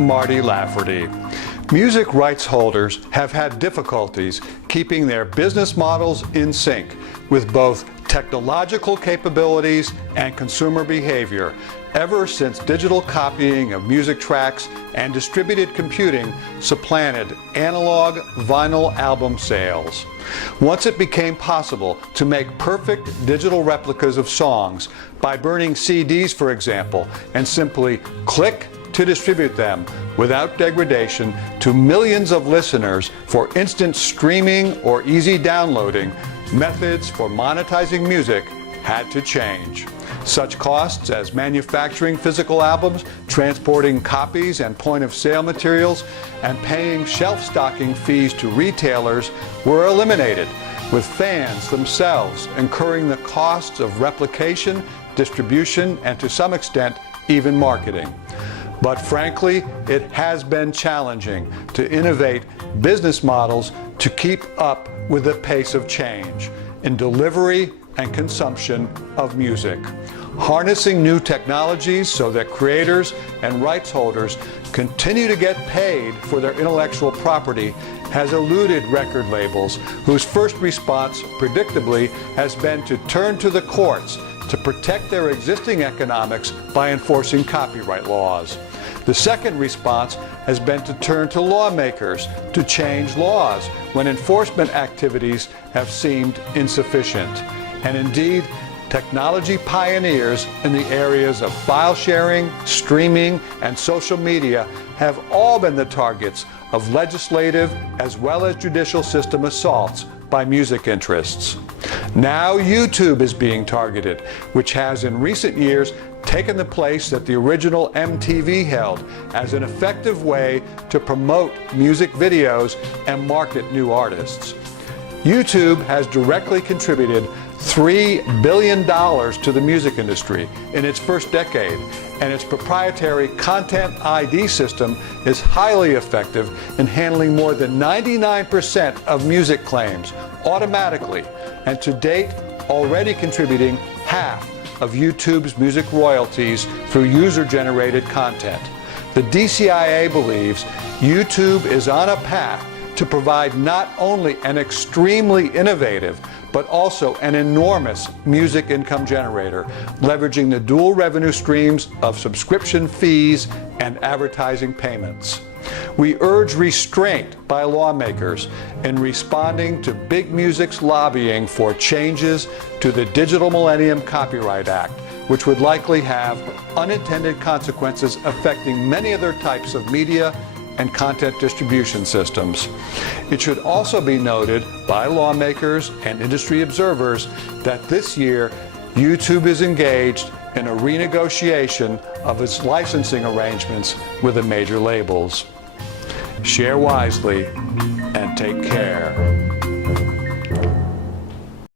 Marty Lafferty. Music rights holders have had difficulties keeping their business models in sync with both technological capabilities and consumer behavior ever since digital copying of music tracks and distributed computing supplanted analog vinyl album sales. Once it became possible to make perfect digital replicas of songs by burning CDs, for example, and simply click to distribute them without degradation to millions of listeners for instant streaming or easy downloading, methods for monetizing music had to change. Such costs as manufacturing physical albums, transporting copies and point-of-sale materials, and paying shelf-stocking fees to retailers were eliminated, with fans themselves incurring the costs of replication, distribution, and to some extent, even marketing. But frankly, it has been challenging to innovate business models to keep up with the pace of change in delivery and consumption of music. Harnessing new technologies so that creators and rights holders continue to get paid for their intellectual property has eluded record labels, whose first response, predictably, has been to turn to the courts to protect their existing economics by enforcing copyright laws. The second response has been to turn to lawmakers to change laws when enforcement activities have seemed insufficient. And indeed, technology pioneers in the areas of file sharing, streaming, and social media have all been the targets of legislative as well as judicial system assaults by music interests. Now YouTube is being targeted, which has in recent years taken the place that the original MTV held as an effective way to promote music videos and market new artists. YouTube has directly contributed $3 billion to the music industry in its first decade, and its proprietary Content ID system is highly effective in handling more than 99% of music claims automatically, and to date already contributing half of YouTube's music royalties through user-generated content. The DCIA believes YouTube is on a path to provide not only an extremely innovative, but also an enormous music income generator, leveraging the dual revenue streams of subscription fees and advertising payments. We urge restraint by lawmakers in responding to big music's lobbying for changes to the Digital Millennium Copyright Act, which would likely have unintended consequences affecting many other types of media and content distribution systems. It should also be noted by lawmakers and industry observers that this year YouTube is engaged in a renegotiation of its licensing arrangements with the major labels. Share wisely and take care.